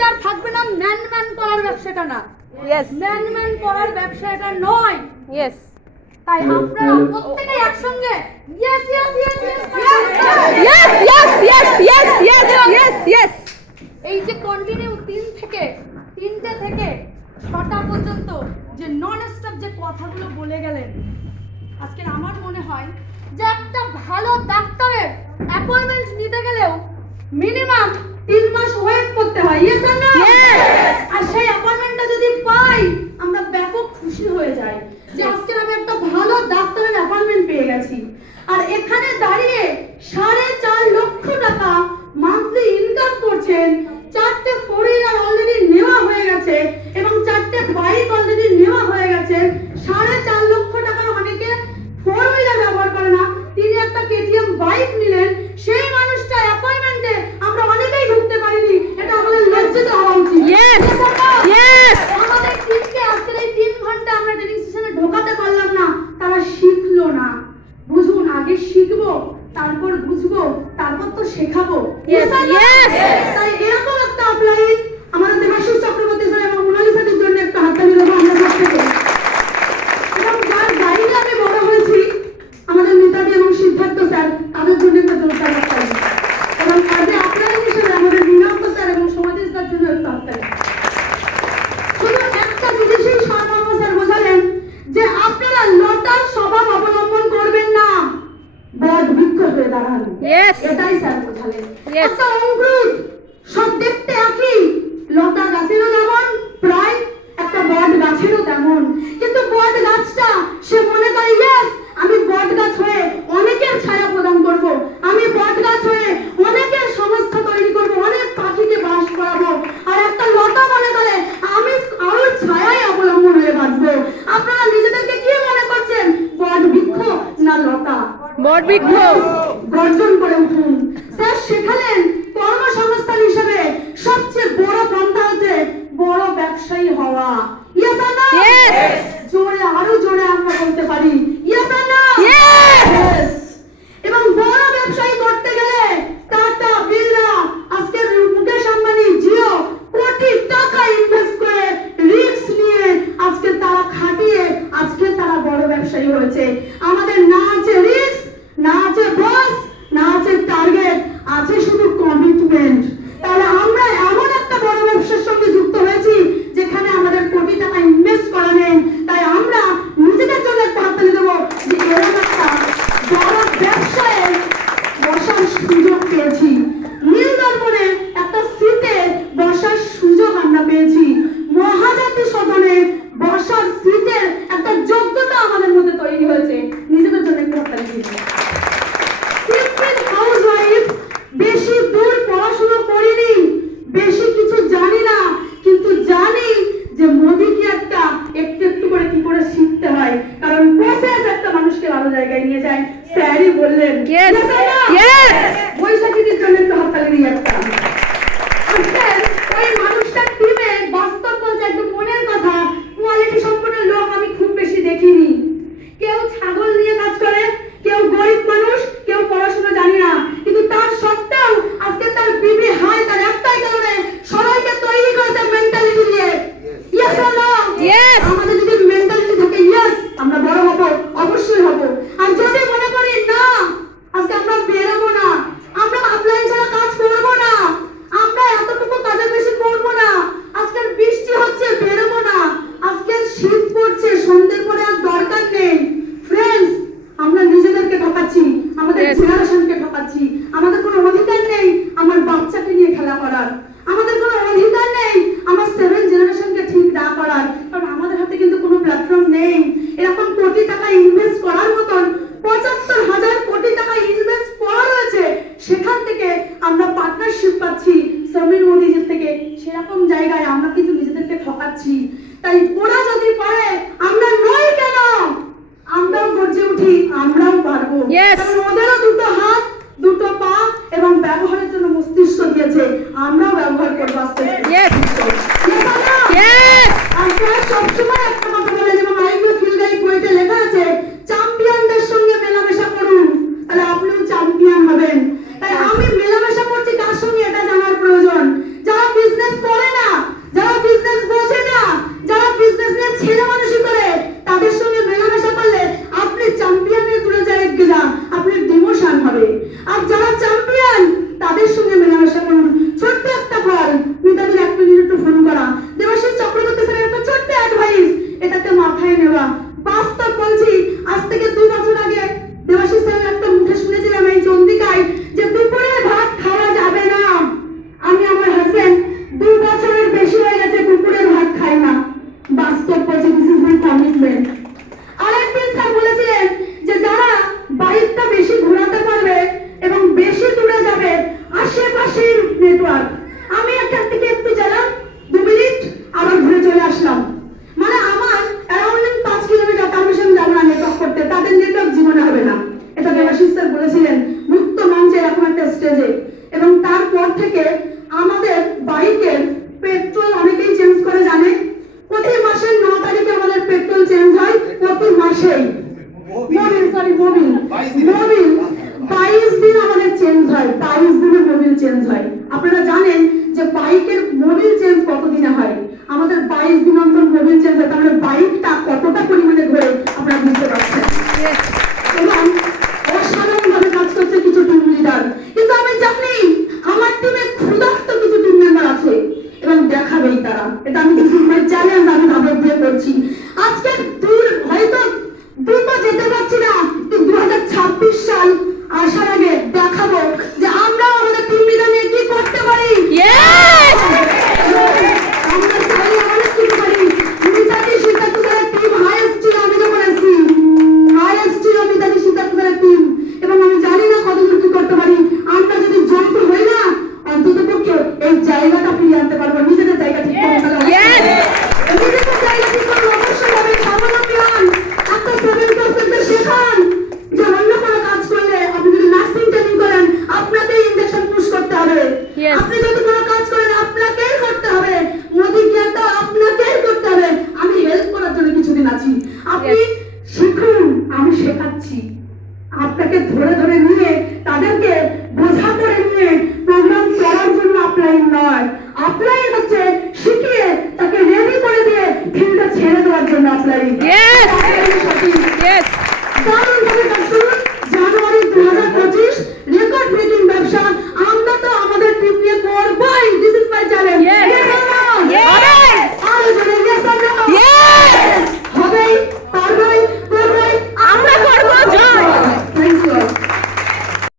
যার থাকবে না ম্যান করার ব্যবসাটা না। ইয়েস ম্যান করার ব্যবসা এটা নয়। ইয়েস তাই আপনারা প্রত্যেকেই একসঙ্গে yes yes yes yes yes yes yes yes yes yes এই যে কন্টিনিউ 3টে থেকে 6টা পর্যন্ত যে নন স্টপ যে কথাগুলো বলে গেলেন, আজকে আমার মনে হয় যে একটা ভালো ডাক্তারের অ্যাপয়েন্টমেন্ট নিতে গেলেও মিনিমাম 3 মাস ওয়েট করতে হয়। ইয়েস আর নো? আর সেই অ্যাপয়েন্টমেন্টটা যদি পাই আমরা ব্যাপক খুশি হয়ে যাই যে আজকে আমি একটা ভালো ডাক্তারের অ্যাপয়েন্টমেন্ট পেয়ে গেছি। আর এখানে দাঁড়িয়ে 4.5 লক্ষ টাকা মান্থলি ইনকাম করছেন। 4টে ফোর হুইলার অলরেডি নেওয়া হয়ে গেছে এবং 4টে বাইক অলরেডি নেওয়া হয়ে গেছে। 4.5 লক্ষ টাকার অনেকে ফোর হুইলার ব্যবহার করে না, তিনি একটা কেটিএম বাইক নিলেন। সেই মানুষটা অ্যাপয়েন্টমেন্টে আমরা অনেকেই ঢুকতে পারিনি, এটা আমাদের লজ্জিত হওয়া উচিত। ইয়েস ইয়েস আমাদের টিমকে আজকের এই 3 ঘন্টা আমরা ট্রেনিং সেশনে ঢোকাতে পারলাম না, তারা শিখলো না। বুঝুন, আগে শিখবো, তারপর বুঝবো, তারপর তো শেখাবো। Yes, yes. তাই এরকম একটা অফলাইন আমাদের দেবাশিস চক্রবর্তী স্যার এবং মোনালিসাদের জন্য একটা হাততালি দেবো আমরা প্রত্যেকে। এবং যার গাইডে আমি বড় হয়েছি আমাদের মিতাদি এবং সিদ্ধার্থ স্যার, তাদের জন্য একটা জোরদার হাততালি। এবং আজকে অফলাইন হিসেবে আমাদের বিনয় স্যার এবং সমাধিস স্যার জন্য একটা হাততালি। শুধু একটা জিনিসই সারমর্ম স্যার বোঝালেন যে আপনারা লতার স্বভাব অবলম্বন করবেন না, বট বৃক্ষ হয়ে দাঁড়ান। Yes. এটাই স্যার বোঝালেন। Yes. একটা অঙ্কুর সব দেখতে একই, লতা গাছেরও যেমন প্রায় একটা বট গাছেরও তেমন, কিন্তু বট গাছটা সে মনে করে ইয়েস আমি বট গাছ হয়ে অনেকের ছায়া প্রদান করব, আমি বট গাছ হয়ে অনেকের সংস্থা তৈরি করব, অনেক পাখিকে বাস করাবো। আর একটা লতা মনে করে আমি কারোর ছায়ায় অবলম্বন হয়ে বাঁচবো। আপনারা নিজেদেরকে কি মনে করছেন, বট বৃক্ষ না লতা? বট বৃক্ষ। গর্জন করে উঠুন। স্যার শেখালেন কর্মসংস্থান হিসেবে সবচেয়ে বড় পন্থা হচ্ছে বড় ব্যবসায়ী হওয়া। ইয়েস আর নো? Yes. জোরে, আরো জোরে আমরা বলতে পারি ইয়েস আর নো? Yes. এবং বড় ব্যবসায়ী করতে গেলে টাটা, বিড়লা, আজকে মুকেশ আম্বানি, জিও কোটি টাকা ইনভেস্ট করে রিস্ক নিয়ে আজকে তারা খাটিয়ে আজকে তারা বড় ব্যবসায়ী হয়েছে। আমাদের না আছে রিস্ক, না আছে বস, না আছে টার্গেট, আছে শুধু কমিটমেন্ট। তাহলে আমরা এমন একটা বড় ব্যবসার সঙ্গে যুক্ত হয়েছি যেখানে আমাদের কোটি টাকা ইনভেস্ট করা নেই। তাই আমরা নিজেদের জন্য একটা হাততালি দেবো যে এরকম একটা বড় ব্যবসায় বসার সুযোগ পেয়েছি। নীল দর্পণে একটা সিটে বসার সুযোগ আমরা পেয়েছি। মহাজাতি সদনে বসার সিটের একটা যোগ্যতা আমাদের মধ্যে তৈরি হয়েছে। নিজেদের জন্য একটা হাততালি দিই। সিম্পল হাউসওয়াইফ, বেশি দূর পড়াশোনা করিনি, বেশি কিছু জানি না, কিন্তু জানি যে মোদি কি একটা একটু একটু করে কি করে শিখতে হয়, কারণ প্রসেস একটা মানুষকে ভালো জায়গায় নিয়ে যায়। স্যারই বললেন Yes. Yes. বৈশাখীদের জন্য একটু হাততালি দিই একটা। আজকে ওই মানুষটার টিমে বাস্তব বলছে একদম মনের কথা, কোয়ালিটি সম্পন্ন লোক আমি খুব বেশি দেখিনি। কেউ ছাগল নিয়ে কাজ করে, কেউ গরিব মানুষ, কেউ পড়াশোনা জানি না, কিন্তু তার সত্ত্বেও আজকে তার বিবি হাই তার একটাই কারণে সবাইকে তৈরি করেছে মেন্টালিটি দিয়ে। ইয়েস আর নো? Yes. আমাদের যদি মেন্টালিটি থাকে ইয়েস আমরা বড় হব, অবশ্যই হব। আর যদি মনে করি না আজকে আমরা বেরোবো না, আমরা অফলাইন ছাড়া কাজ করবো না, আমরা এতটুকু কাজের বেশি করবো না, আজকের বৃষ্টি হচ্ছে বেরোবো না, আজকের শীত পড়ছে সন্ধ্যের পরে আর দরকার নেই, ফ্রেন্ডস আমরা নিজেদেরকে ঠকাচ্ছি, আমাদের Yes. জেনারেশনকে ঠকাচ্ছি। আমাদের কোনো অধিকার নেই আমার বাচ্চাকে নিয়ে খেলা করার, আমাদের কোনো অধিকার নেই আমার 7 জেনারেশনকে ঠিক না করার, কারণ আমাদের হাতে কিন্তু কোনো প্ল্যাটফর্ম নেই। এরকম কোটি টাকা ইনভেস্ট করার মতন 75,000 কোটি টাকা ইনভেস্ট করা রয়েছে, সেখান থেকে আমরা পার্টনারশিপ পাচ্ছি সমীর মোদিজির থেকে। সেরকম জায়গায় আমরা কিন্তু নিজেদেরকে ঠকাচ্ছি। তাই ওরা যদি পারে আমরা নই কেন? আমরাও গর্জে উঠি, আমরাও পারবো। Yes. কারণ ওদেরও দুটো হাত, দুটো পা এবং ব্যবহারের জন্য মস্তিষ্ক দিয়েছে, আমরাও ব্যবহার করবো আস্তে আস্তে। Yes. Yes or no? Yes. আর স্যার সবসময় একটা কথা বলে, যেমন আইগো ফিল গাইড বইতে লেখা আছে চ্যাম্পিয়নদের সঙ্গে মেলামেশা করুন, তাহলে আপনিও চ্যাম্পিয়ন হবেন। তাই আমি মেলামেশা করছি কার সঙ্গে এটা জানার প্রয়োজন। যারা বিজনেস এটা আমি দিস ইজ মাই চ্যালেঞ্জ, আমি ধাপক দিয়ে করছি। আজকে হয়তো দ্রুত যেতে পারছি না, কিন্তু 2026 সাল আসার আগে দেখাবো যে আমরা আমাদের টিম লিডার নিয়ে কি করতে পারি। Yes! আমরা চাইলে অনেক কিছু পারি। মিতালি সিদ্ধার্থ স্যারের টিম হাইয়েস্ট ছিল আমি যখন এসেছি, হাইয়েস্ট ছিল মিতালি সিদ্ধার্থ স্যারের টিম, এবং আমি জানি না কতদূর কি করতে পারি। আমরা যদি জড়িত হই না, অন্তত পক্ষে এই জায়গাটা ফিরিয়ে আনতে পারবো, নিজেদের জায়গা ঠিক করে ফেলা। Yes! নিজেদের জায়গা ঠিক করে অবশ্যই হবে, স্বাবলম্বী হন। একটা 7% শেখান যে অন্য কোনো কাজ করলে, আপনি যদি নার্সিং ট্রেনিং করেন আপনাকে ইনজেকশন পুশ করতে হবে। Yes. আপনি যদি কোনো